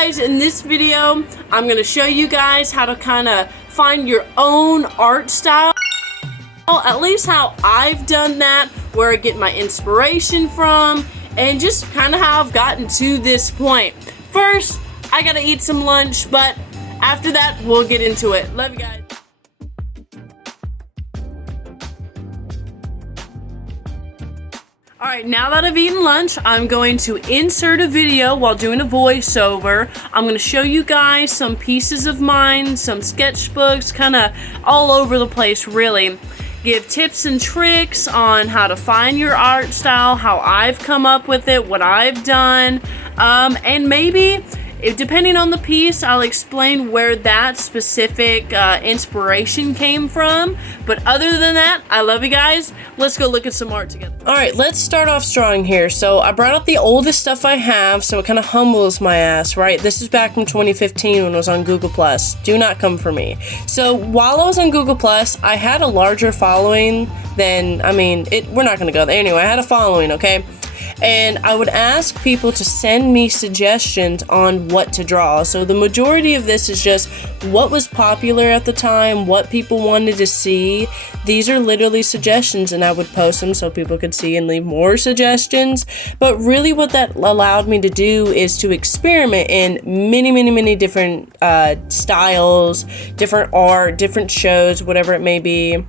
guys, in this video I'm gonna show you guys how to kind of find your own art style, at least how I've done that, where I get my inspiration from, and just kind of how I've gotten to this point. First, I gotta eat some lunch, but after that we'll get into it. Love you guys. Alright, now that I've eaten lunch, I'm going to insert a video while doing a voiceover. I'm going to show you guys some pieces of mine, some sketchbooks, kind of all over the place really. Give tips and tricks on how to find your art style, how I've come up with it, what I've done, and maybe, depending on the piece, I'll explain where that specific inspiration came from. But other than that, I love you guys. Let's go look at some art together. Alright, let's start off strong here. So I brought out the oldest stuff I have, so it kind of humbles my ass, right? This is back from 2015 when I was on Google+. Do not come for me. So while I was on Google+, I had a larger following than, we're not going to go there. Anyway, I had a following, okay? And I would ask people to send me suggestions on what to draw. So the majority of this is just what was popular at the time, what people wanted to see. These are literally suggestions, and I would post them so people could see and leave more suggestions. But really what that allowed me to do is to experiment in many different styles, different art, different shows, whatever it may be.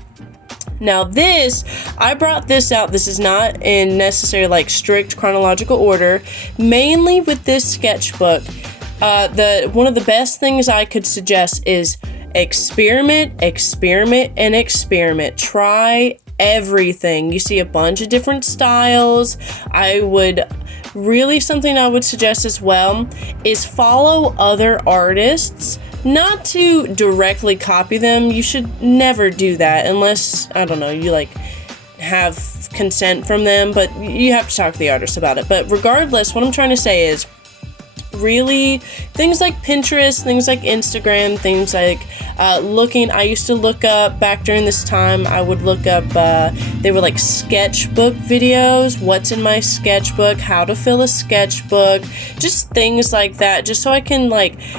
Now this, I brought this out, this is not in necessarily like strict chronological order, mainly with this sketchbook. One of the best things I could suggest is experiment. Try everything. You see a bunch of different styles. Something I would suggest as well is follow other artists. Not to directly copy them. You should never do that unless, I don't know, you have consent from them, but you have to talk to the artist about it. But regardless, what I'm trying to say is really things like Pinterest, things like Instagram, things like I used to look up, back during this time, I would look up, they were like sketchbook videos, what's in my sketchbook, how to fill a sketchbook, just things like that, just so I can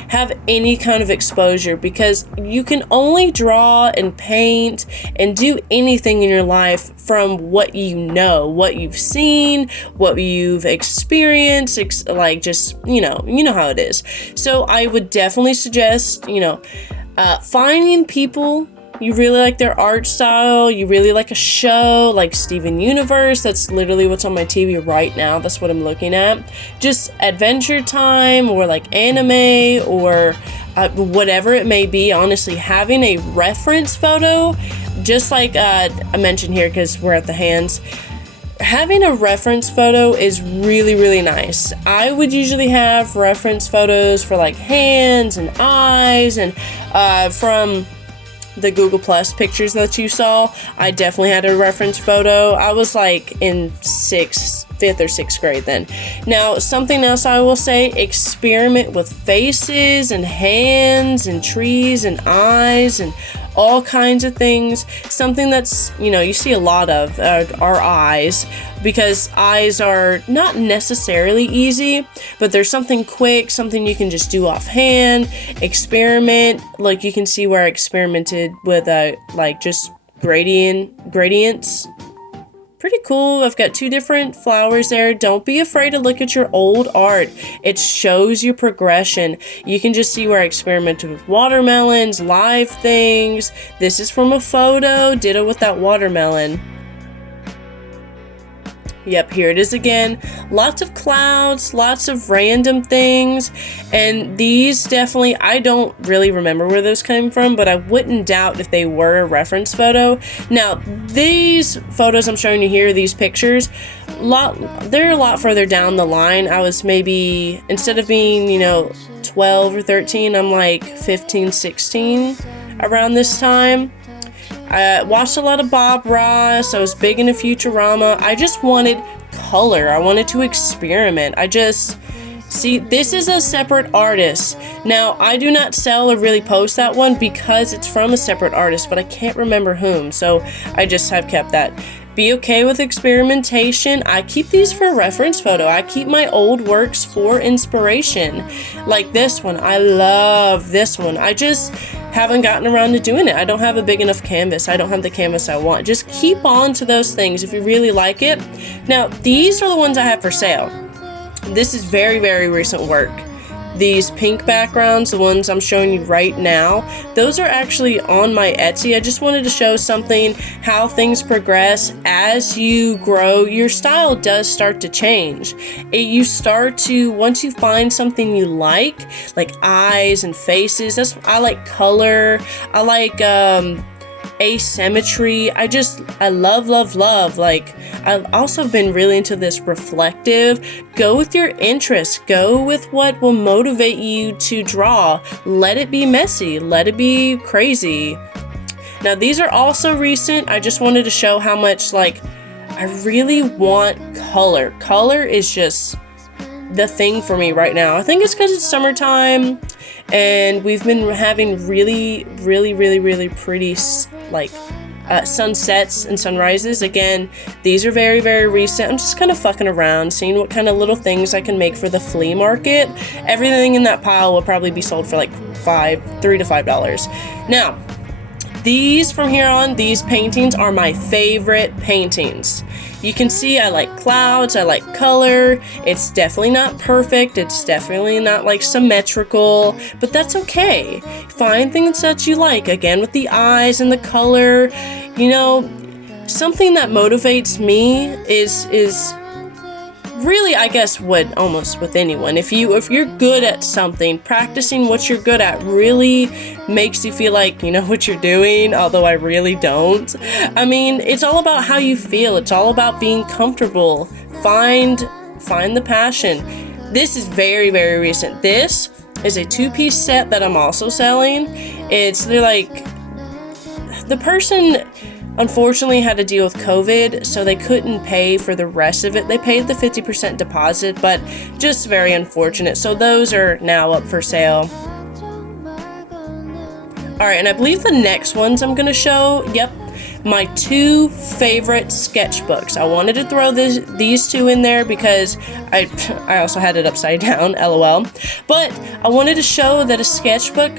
have any kind of exposure, because you can only draw and paint and do anything in your life from what you know, what you've seen, what you've experienced, you know how it is. So I would definitely suggest, finding people you really like their art style, you really like a show like Steven Universe. That's literally what's on my TV right now. That's what I'm looking at. Just Adventure Time or like anime or whatever it may be. Honestly, having a reference photo, just like I mentioned here because we're at the hands, having a reference photo is really nice. I would usually have reference photos for like hands and eyes, and from the Google Plus pictures that you saw, I definitely had a reference photo. I was like in 5th or 6th grade then. Now, something else I will say, experiment with faces and hands and trees and eyes and all kinds of things. Something that's, you see a lot of are eyes, because eyes are not necessarily easy, but there's something quick, something you can just do offhand, experiment. Like you can see where I experimented with just gradients. Pretty cool. I've got 2 different flowers there. Don't be afraid to look at your old art. It shows your progression. You can just see where I experimented with watermelons, live things. This is from a photo. Ditto with that watermelon. Yep, here it is again. Lots of clouds, lots of random things, and these definitely, I don't really remember where those came from, but I wouldn't doubt if they were a reference photo. Now, these photos I'm showing you here, these pictures, they're a lot further down the line. I was maybe, instead of being, 12 or 13, I'm like 15, 16 around this time. I watched a lot of Bob Ross. I was big into Futurama. I just wanted color. I wanted to experiment. See, this is a separate artist. Now, I do not sell or really post that one because it's from a separate artist, but I can't remember whom, so I just have kept that. Be okay with experimentation. I keep these for reference photo. I keep my old works for inspiration. Like this one, I love this one. I just haven't gotten around to doing it. I don't have a big enough canvas. I don't have the canvas I want. Just keep on to those things if you really like it. Now, these are the ones I have for sale. This is very, very recent work. These pink backgrounds, the ones I'm showing you right now, those are actually on my Etsy. I just wanted to show something, how things progress as you grow. Your style does start to change. You start to, once you find something you like eyes and faces, I like color, I like asymmetry. I love. Like, I've also been really into this reflective. Go with your interests. Go with what will motivate you to draw. Let it be messy. Let it be crazy. Now, these are also recent. I just wanted to show how much, like, I really want color. Color is just the thing for me right now. I think it's because it's summertime and we've been having really pretty sunsets and sunrises. Again, these are very, very recent. I'm just kind of fucking around, seeing what kind of little things I can make for the flea market. Everything in that pile will probably be sold for like $3 to $5. Now, these from here on, these paintings are my favorite paintings. You can see I like clouds, I like color. It's definitely not perfect. It's definitely not like symmetrical, but that's okay. Find things that you like. Again, with the eyes and the color, you know, something that motivates me is really, I guess, what almost with anyone. If you're good at something, practicing what you're good at really makes you feel like you know what you're doing, although I really don't. I mean, it's all about how you feel. It's all about being comfortable. Find the passion. This is very, very recent. This is a 2-piece set that I'm also selling. They're like, the person unfortunately had to deal with COVID, so they couldn't pay for the rest of it. They paid the 50% deposit, but just very unfortunate. So those are now up for sale. Alright, and I believe the next ones I'm gonna show, yep, my 2 favorite sketchbooks. I wanted to throw these 2 in there because I also had it upside down, lol. But I wanted to show that a sketchbook,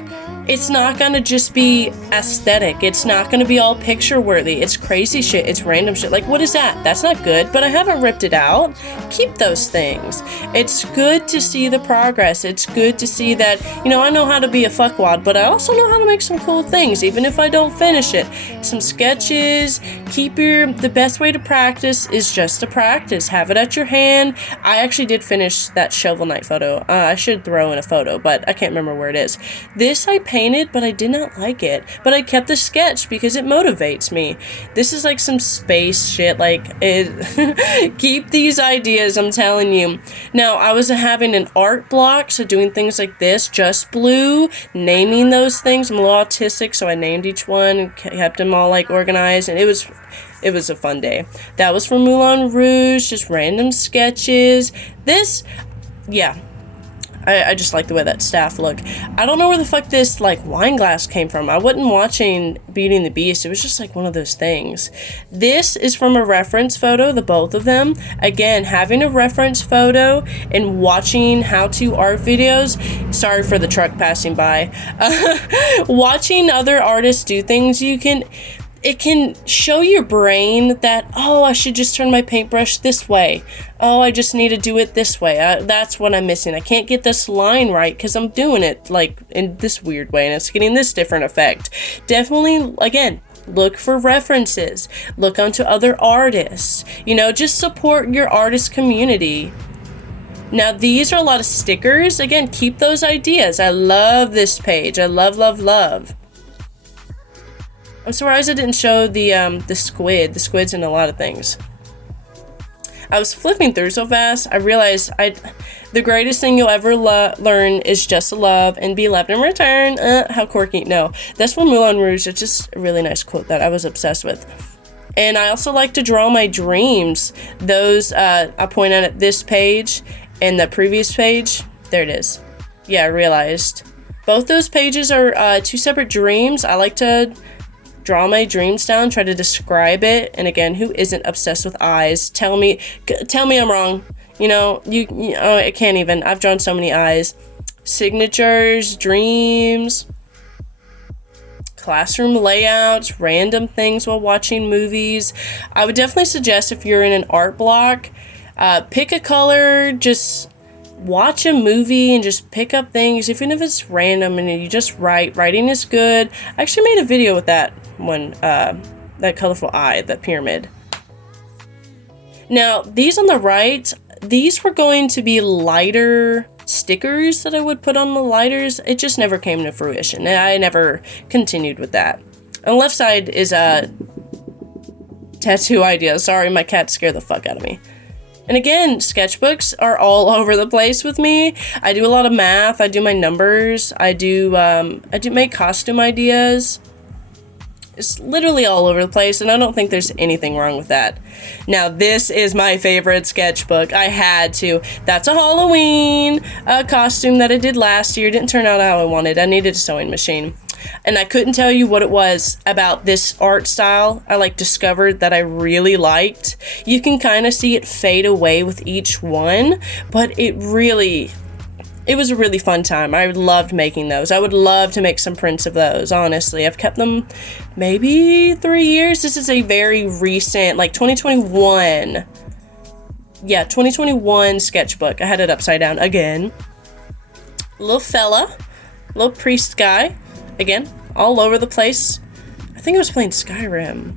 it's not gonna just be aesthetic. It's not gonna be all picture worthy. It's crazy shit. It's random shit. Like, what is that? That's not good, but I haven't ripped it out. Keep those things. It's good to see the progress. It's good to see that, you know, I know how to be a fuckwad, but I also know how to make some cool things, even if I don't finish it. Some sketches. The best way to practice is just to practice. Have it at your hand. I actually did finish that Shovel Knight photo. I should throw in a photo, but I can't remember where it is. This I painted, but I did not like it. But I kept the sketch because it motivates me. This is like some space shit. Like, keep these ideas, I'm telling you. Now, I was having an art block, so doing things like this, just blue, naming those things. I'm a little autistic, so I named each one and kept them all like organized, and it was a fun day. That was from Moulin Rouge, just random sketches. This, yeah. I just like the way that staff look. I don't know where the fuck this, like, wine glass came from. I wasn't watching Beauty and the Beast. It was just, like, one of those things. This is from a reference photo, the both of them. Again, having a reference photo and watching how-to art videos. Sorry for the truck passing by. Watching other artists do things, it can show your brain that, oh, I should just turn my paintbrush this way. Oh, I just need to do it this way. That's what I'm missing. I can't get this line right because I'm doing it like in this weird way and it's getting this different effect. Definitely, again, look for references. Look onto other artists. You know, just support your artist community. Now, these are a lot of stickers. Again, keep those ideas. I love this page. I love. I'm surprised I didn't show the squid. The squid's in a lot of things. I was flipping through so fast, I realized the greatest thing you'll ever learn is just to love and be loved in return. How quirky. No, that's from Moulin Rouge. It's just a really nice quote that I was obsessed with. And I also like to draw my dreams. Those, I point out at this page and the previous page. There it is. Yeah, I realized. Both those pages are 2 separate dreams. I like to draw my dreams down, try to describe it. And again, who isn't obsessed with eyes? Tell me I'm wrong. You know, oh, I can't even. I've drawn so many eyes. Signatures, dreams, classroom layouts, random things while watching movies. I would definitely suggest if you're in an art block, pick a color, just watch a movie and just pick up things, even if it's random, and you just write. Writing is good. I actually made a video with that one, that colorful eye, that pyramid. Now, these on the right, these were going to be lighter stickers that I would put on the lighters. It just never came to fruition. I never continued with that. On the left side is a tattoo idea. Sorry, my cat scared the fuck out of me. And again, sketchbooks are all over the place with me. I do a lot of math. I do my numbers. I do make costume ideas. It's literally all over the place, and I don't think there's anything wrong with that. Now, this is my favorite sketchbook. I had to. That's a Halloween costume that I did last year. Didn't turn out how I wanted. I needed a sewing machine. And I couldn't tell you what it was about this art style I discovered that I really liked. You can kind of see it fade away with each one, but it was a really fun time. I loved making those. I would love to make some prints of those, honestly. I've kept them maybe 3 years. This is a very recent, 2021. Yeah, 2021 sketchbook. I had it upside down again. Little fella. Little priest guy. Again, all over the place. I think I was playing Skyrim.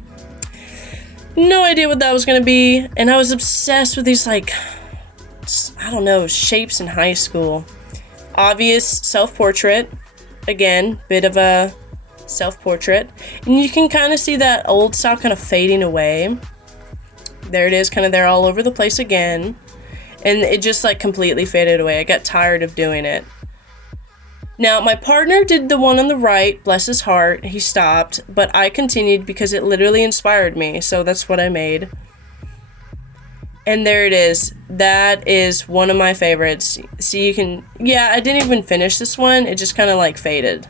No idea what that was going to be. And I was obsessed with these, I don't know, shapes in high school. Obvious self-portrait. Again, bit of a self-portrait. And you can kind of see that old style kind of fading away. There it is, kind of there all over the place again. And it just completely faded away. I got tired of doing it. Now, my partner did the one on the right, bless his heart. He stopped, but I continued because it literally inspired me. So that's what I made. And there it is. That is one of my favorites. See, you can... Yeah, I didn't even finish this one. It just kind of, faded.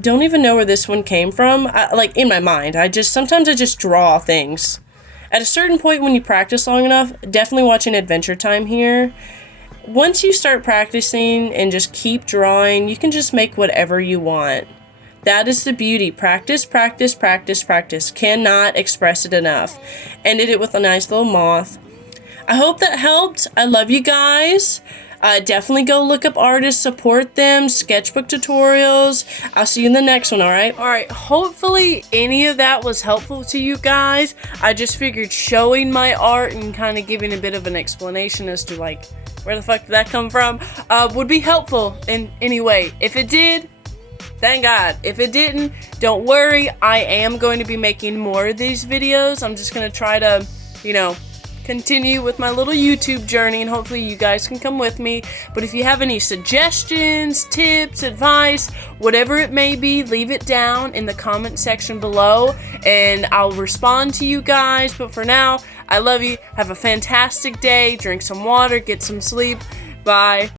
Don't even know where this one came from. In my mind. Sometimes I just draw things. At a certain point when you practice long enough, definitely watching Adventure Time here. Once you start practicing and just keep drawing, you can just make whatever you want. That is the beauty. Practice, practice, practice, practice. Cannot express it enough. Ended it with a nice little moth. I hope that helped. I love you guys. Definitely go look up artists, support them, sketchbook tutorials. I'll see you in the next one, alright? Alright, hopefully any of that was helpful to you guys. I just figured showing my art and kind of giving a bit of an explanation as to where the fuck did that come from, would be helpful in any way. If it did, thank God. If it didn't, don't worry. I am going to be making more of these videos. I'm just going to try to, continue with my little YouTube journey, and hopefully you guys can come with me. But if you have any suggestions, tips, advice, whatever it may be, leave it down in the comment section below, and I'll respond to you guys. But for now, I love you. Have a fantastic day. Drink some water. Get some sleep. Bye.